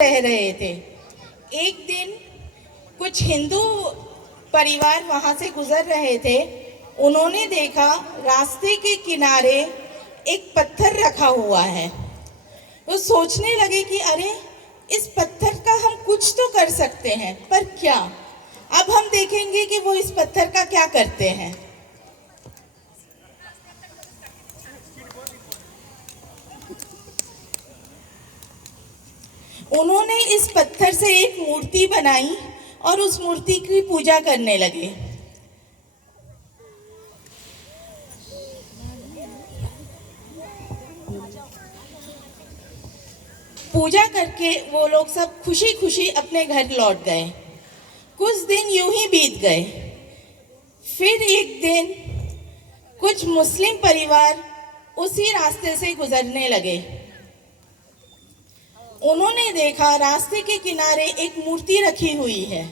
रह रहे थे। एक दिन कुछ हिंदू परिवार वहां से गुजर रहे थे। उन्होंने देखा रास्ते के किनारे एक पत्थर रखा हुआ है। वो सोचने लगे कि अरे, इस पत्थर का हम कुछ तो कर सकते हैं, पर क्या? अब हम देखेंगे कि वो इस पत्थर का क्या करते हैं। उन्होंने इस पत्थर से एक मूर्ति बनाई और उस मूर्ति की पूजा करने लगे। पूजा करके वो लोग सब खुशी खुशी अपने घर लौट गए। कुछ दिन यूं ही बीत गए। फिर एक दिन कुछ मुस्लिम परिवार उसी रास्ते से गुजरने लगे। उन्होंने देखा रास्ते के किनारे एक मूर्ति रखी हुई है।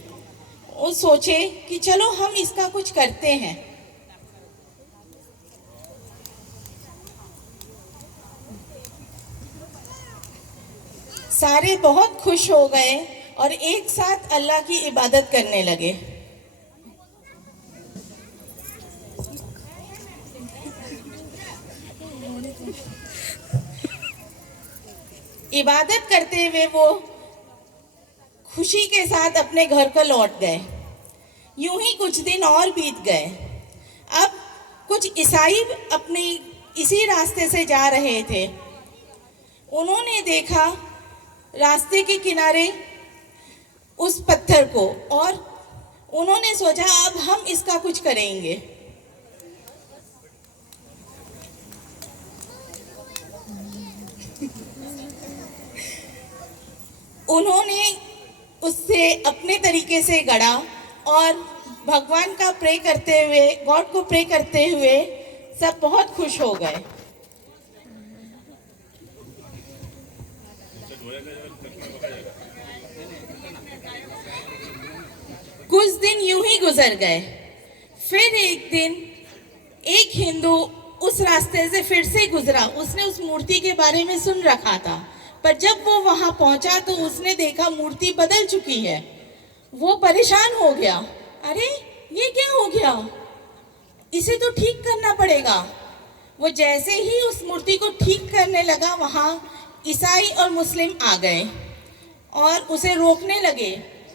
वो सोचे कि चलो हम इसका कुछ करते हैं। सारे बहुत खुश हो गए और एक साथ अल्लाह की इबादत करने लगे। इबादत करते हुए वो खुशी के साथ अपने घर को लौट गए। यूं ही कुछ दिन और बीत गए। अब कुछ ईसाई अपने इसी रास्ते से जा रहे थे। उन्होंने देखा रास्ते के किनारे उस पत्थर को और उन्होंने सोचा अब हम इसका कुछ करेंगे। उन्होंने उससे अपने तरीके से गढ़ा और भगवान का प्रे करते हुए, गॉड को प्रे करते हुए सब बहुत खुश हो गए। कुछ दिन यूं ही गुजर गए। फिर एक दिन एक हिंदू उस रास्ते से फिर से गुजरा। उसने उस मूर्ति के बारे में सुन रखा था, पर जब वो वहां पहुंचा तो उसने देखा मूर्ति बदल चुकी है। वो परेशान हो गया। अरे, ये क्या हो गया? इसे तो ठीक करना पड़ेगा। वो जैसे ही उस मूर्ति को ठीक करने लगा, वहां ईसाई और मुस्लिम आ गए और उसे रोकने लगे।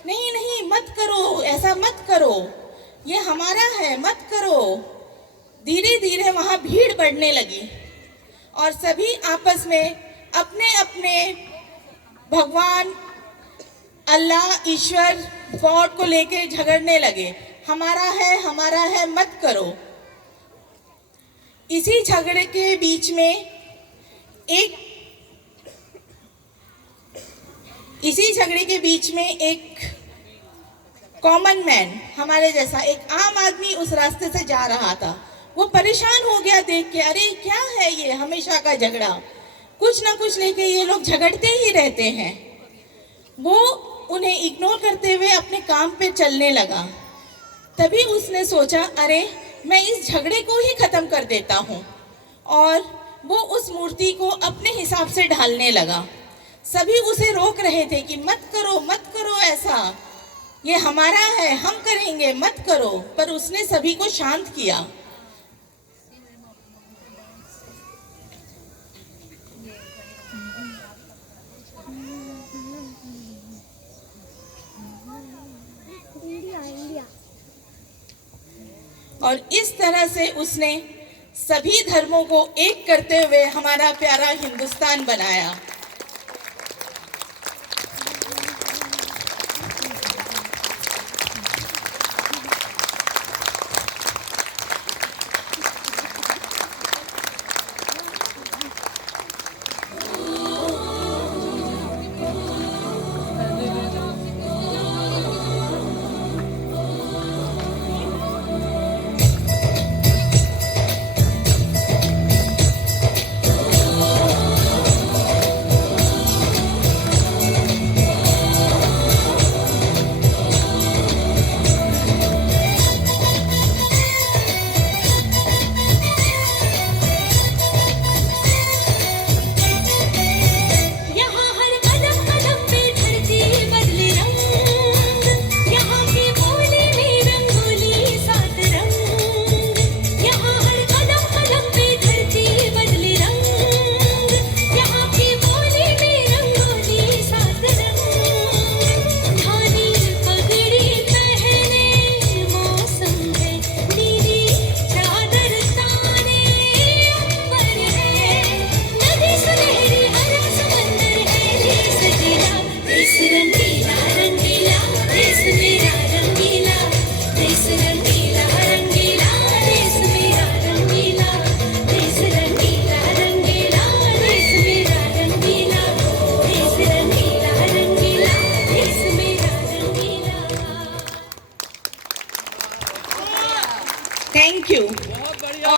नहीं नहीं, मत करो, ऐसा मत करो, ये हमारा है, मत करो। धीरे धीरे वहां भीड़ बढ़ने लगी और सभी आपस में अपने अपने भगवान, अल्लाह, ईश्वर, गॉड को लेकर झगड़ने लगे। हमारा है, मत करो। इसी झगड़े के बीच में एक कॉमन मैन, हमारे जैसा एक आम आदमी उस रास्ते से जा रहा था। वो परेशान हो गया देख के। अरे, क्या है ये हमेशा का झगड़ा? कुछ ना कुछ लेके ये लोग झगड़ते ही रहते हैं। वो उन्हें इग्नोर करते हुए अपने काम पे चलने लगा। तभी उसने सोचा, अरे, मैं इस झगड़े को ही खत्म कर देता हूँ। और वो उस मूर्ति को अपने हिसाब से ढालने लगा। सभी उसे रोक रहे थे कि मत करो, मत करो ऐसा, ये हमारा है, हम करेंगे, मत करो। पर उसने सभी को शांत किया। और इस तरह से उसने सभी धर्मों को एक करते हुए हमारा प्यारा हिंदुस्तान बनाया।